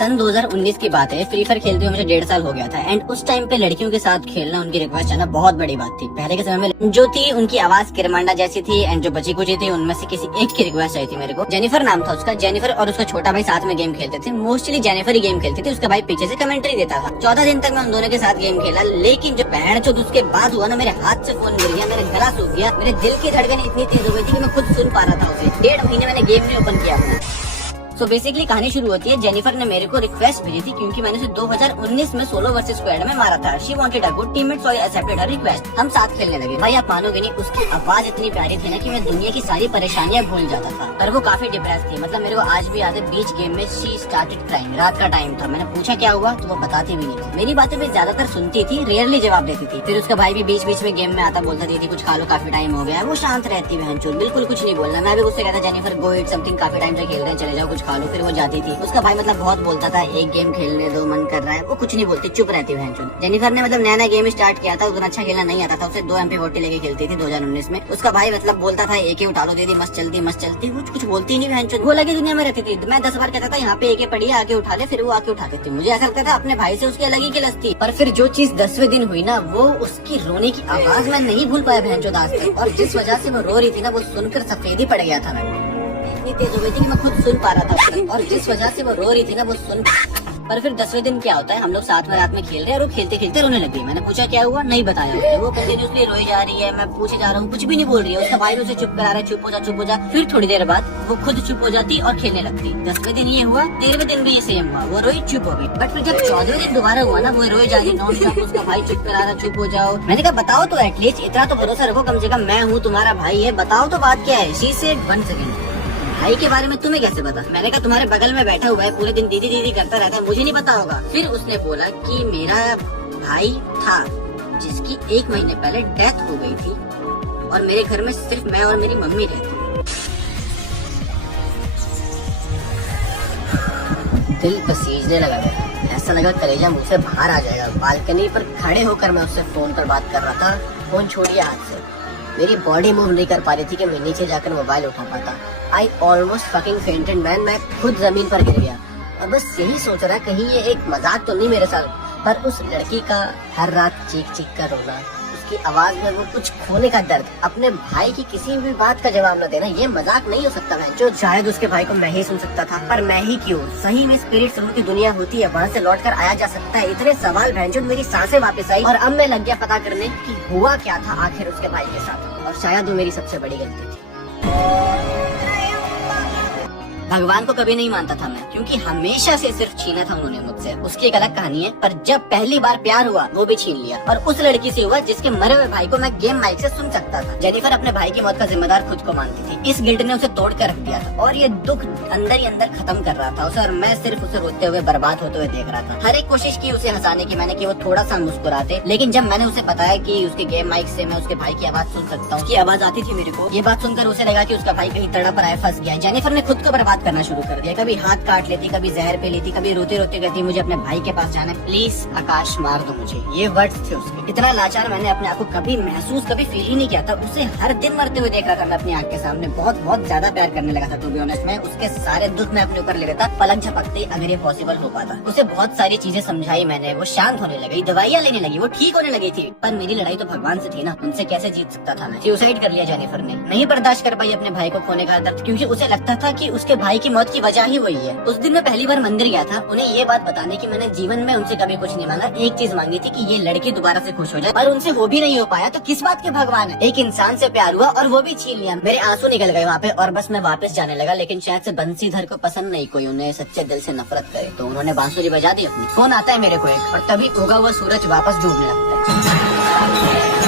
सन 2019 की बात है। फ्री फायर खेलते हुए मुझे 1.5 साल हो गया था एंड उस टाइम पे लड़कियों के साथ खेलना, उनकी रिक्वेस्ट आना बहुत बड़ी बात थी। पहले के समय में जो थी उनकी आवाज किरमांडा जैसी थी एंड जो बची कुची थी उनमें से किसी एक की रिक्वेस्ट आई थी मेरे को। जेनिफर नाम था उसका। जेनिफर और उसका छोटा भाई साथ में गेम खेलते थे। मोस्टली जेनिफर ही गेम खेलती थी, उसका भाई पीछे से कमेंट्री देता था। 14 दिन तक मैं उन दोनों के साथ गेम खेला, लेकिन जो बहन चोद उसके बाद हुआ ना, मेरे हाथ से फोन गिर गया, मेरा गला सूख गया, मेरे दिल की धड़कन इतनी तेज हो गई थी कि मैं खुद सुन पा रहा था उसे। 1.5 महीने मैंने गेम नहीं ओपन किया अपना। तो बेसिकली कहानी शुरू होती है। जेनिफर ने मेरे को रिक्वेस्ट भेजी थी क्योंकि मैंने उसे 2019 में सोलो वर्सेस स्क्वाड में मारा था। She wanted a good teammate, so I accepted her request. हम साथ खेलने लगे। भाई आप मानोगे नहीं, उसकी आवाज इतनी प्यारी थी ना कि मैं दुनिया की सारी परेशानियां भूल जाता था। पर वो काफी डिप्रेस थी, मतलब मेरे को आज भी याद है, बीच गेम में शी स्टार्टेड क्राइंग। रात का टाइम था, मैंने पूछा क्या हुआ तो वो बताती भी नहीं थी। मेरी बातें भी ज्यादातर सुनती थी, रेयरली जवाब देती थी। फिर उसका भाई भी बीच बीच में गेम में आता, बोलता दीदी कुछ खा लो, काफी टाइम हो गया। वो शांत रहती है, बिल्कुल कुछ नहीं बोलना। मैं भी उससे कहता जेनिफर गो इट समथिंग, काफी टाइम से खेल रहे हैं, चले जाओ कुछ खा लो। फिर वो जाती थी। उसका भाई मतलब बहुत बोलता था, एक गेम खेलने दो, मन कर रहा है। वो कुछ नहीं बोलती, चुप रहती है। जेनिफर ने मतलब नया गेम स्टार्ट किया था, उतना अच्छा खेलना नहीं आता था उसे। 2 MP40 लेके खेलती थी 2019 में। उसका भाई मतलब बोलता था एक उठा लो दीदी, मस्त चलती। कुछ बोलती नहीं बहन। वो लगी दुनिया में रहती थी। मैं 10 बार कहता था यहाँ पे एक पड़ी है, आके उठा ले, फिर वो आके उठाती थी। मुझे ऐसा लगता था अपने भाई से उसकी अलग ही क्लास थी। पर फिर जो चीज 10वें दिन हुई ना, वो उसकी रोने की आवाज मैं नहीं भूल पाया बहन आज तक। और जिस वजह से वो रो रही थी ना, वो सुनकर सफेद ही पड़ गया था। इतनी तेज हो गई थी कि मैं खुद सुन पा रहा था। और जिस वजह से वो रो रही थी ना, वो सुन। पर फिर 10वें दिन क्या होता है, हम लोग साथ में रात में खेल रहे हैं और वो खेलते खेलते रोने लगी। मैंने पूछा क्या हुआ, नहीं बताया उसने। वो कंटिन्यूसली रोई जा रही है, मैं पूछे जा रहा हूँ, कुछ भी नहीं बोल रही है। उसका भाई उसे चुप करा रहा है, चुप हो जा। फिर थोड़ी देर बाद वो खुद चुप हो जाती और खेलने लगती। 10वें दिन ये हुआ, 13वें दिन भी ये सेम हुआ। वो रोई, चुप हो गई। बट फिर जब 14वें दिन दोबारा हुआ ना, वो रोई जा रही नॉन स्टॉप। उसका भाई चुप करा रहा, चुप हो जाओ। मैंने कहा बताओ तो एटलीस्ट, इतना तो भरोसा रखो कम से कम, मैं हूँ तुम्हारा भाई है, बताओ तो बात क्या है। शी सेड 1 सेकंड, भाई के बारे में तुम्हें कैसे पता? मैंने कहा तुम्हारे बगल में बैठा हुआ है, पूरे दिन दीदी दीदी करता रहता है, मुझे नहीं पता होगा। फिर उसने बोला कि मेरा भाई था जिसकी 1 महीने पहले डेथ हो गई थी और मेरे घर में सिर्फ मैं और मेरी मम्मी रहती। दिल पसीजने लगा मेरा, ऐसा लगा कलेजा मुंह से बाहर आ जाएगा। बालकनी पर खड़े होकर मैं उससे फोन पर बात कर रहा था। फोन छोड़िए हाथ से, मेरी बॉडी मूव नहीं कर पा रही थी कि मैं नीचे जाकर मोबाइल उठा पाता। I almost fucking fainted man. मैं खुद जमीन पर गिर गया और बस यही सोच रहा कहीं ये एक मजाक तो नहीं मेरे साथ। पर उस लड़की का हर रात चीख कर रोना, उसकी आवाज में वो कुछ खोने का दर्द, अपने भाई की किसी भी बात का जवाब न देना, ये मजाक नहीं हो सकता है। जो शायद उसके भाई को मैं ही सुन सकता था, पर मैं ही क्यों? सही में स्पिरिट रूम की दुनिया होती है, वहाँ से लौट कर आया जा सकता है। इतने सवाल भैंचो, मेरी सांसें वापस आई और अब मैं लग गया पता करने कि हुआ क्या था आखिर उसके भाई के साथ। और शायद वो मेरी सबसे बड़ी गलती थी। भगवान को कभी नहीं मानता था मैं, क्योंकि हमेशा से सिर्फ छीना था उन्होंने मुझसे। उसकी एक अलग कहानी है, पर जब पहली बार प्यार हुआ वो भी छीन लिया। और उस लड़की से हुआ जिसके मरे हुए भाई को मैं गेम माइक से सुन सकता था। जेनिफर अपने भाई की मौत का जिम्मेदार खुद को मानती थी। इस गिल्ट ने उसे तोड़ कर रख दिया था और ये दुख अंदर ही अंदर खत्म कर रहा था उसे। और मैं सिर्फ उसे रोते हुए, बर्बाद होते हुए देख रहा था। हर एक कोशिश की उसे हंसाने की मैंने, कि वो थोड़ा सा मुस्कुराते। लेकिन जब मैंने उसे बताया कि उसके गेम माइक से मैं उसके भाई की आवाज सुन सकता हूँ, उसकी आवाज आती थी मेरे को, ये बात सुनकर उसे लगा कि उसका भाई कहीं तड़प रहा है, फंस गया। जेनिफर ने खुद को बर्बाद करना शुरू कर दिया। कभी हाथ काट लेती, कभी जहर पी लेती, कभी रोते रोते कहती मुझे अपने भाई के पास जाना है, प्लीज आकाश मार दो मुझे। ये वर्ड्स थे उसके। इतना लाचार मैंने अपने आप को कभी महसूस, कभी फील ही नहीं किया था। उसे हर दिन मरते हुए देख रहा था मैं अपनी आंख के सामने। बहुत ज्यादा प्यार करने लगा था टू बी ऑनेस्ट। मैं उसके सारे दुख मैं अपने ऊपर ले लेता, पलक झपकते, अगर ये पॉसिबल हो पाता। उसे बहुत सारी चीजें समझाई मैंने, वो शांत होने लगी, दवाइयाँ लेने लगी, वो ठीक होने लगी थी। पर मेरी लड़ाई तो भगवान से थी ना, उनसे कैसे जीत सकता था मैं। सुसाइड कर लिया जेनिफर ने। नहीं बर्दाश्त कर पाई अपने भाई को खोने का दर्द, क्योंकि उसे लगता था कि उसके भाई की मौत की वजह ही वही है। उस दिन मैं पहली बार मंदिर गया था उन्हें ये बात बताने की, मैंने जीवन में उनसे कभी कुछ नहीं मांगा। एक चीज मांगी थी कि ये लड़की दोबारा से खुश हो जाए, पर उनसे वो भी नहीं हो पाया। तो किस बात के भगवान है? एक इंसान से प्यार हुआ और वो भी छीन लिया। मेरे आंसू निकल गए वहाँ पे और बस मैं वापस जाने लगा। लेकिन शायद से बंसीधर को पसंद नहीं कोई उन्हें सच्चे दिल से नफरत करे, तो उन्होंने बांसुरी बजा दी अपनी। फोन आता है मेरे को एक, और तभी उगा हुआ सूरज वापस डूबने लगता है।